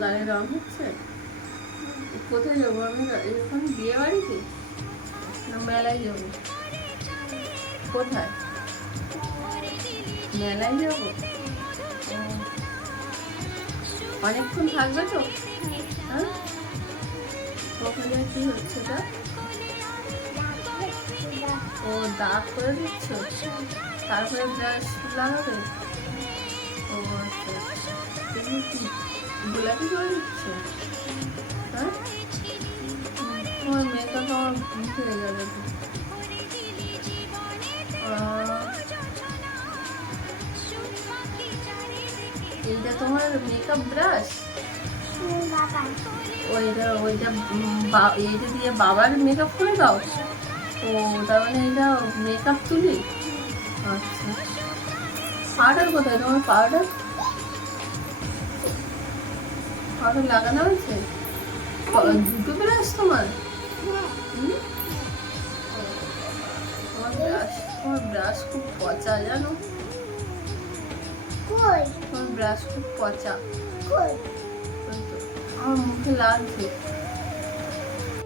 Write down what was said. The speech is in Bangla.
গায়ে রং হচ্ছে। কোথায় যাবো আমি এখন? বিয়ে বাড়িতে না মেলায় যাবো? কোথায় মেলায় যাবো? অনেকক্ষণ থাকবে তো? হ্যাঁ, ওখানে কি হচ্ছে এটা? ও দাগ করে দিচ্ছ, তারপরে ব্রাশ লাগাবে? ও আচ্ছা, তুমি কি গোলাপি করে দিচ্ছ? হ্যাঁ, তোমার মেকআপ আমার হয়ে যাবে তো। এইটা তোমার মেকআপ ব্রাশ? ওইটা ওইটা এইটা দিয়ে বাবার মেকআপ করে দাও? ও তার মানে এটা মেকআপ তুলি। আচ্ছা, পাউডার কোথায় তোমার? পাউডার পাউডার লাগানো হয়েছে? দুটো ব্রাশ তোমার? তোমার ব্রাশ খুব পচা জানো? তোমার ব্রাশ খুব পচা। আমার মুখে লাগছে।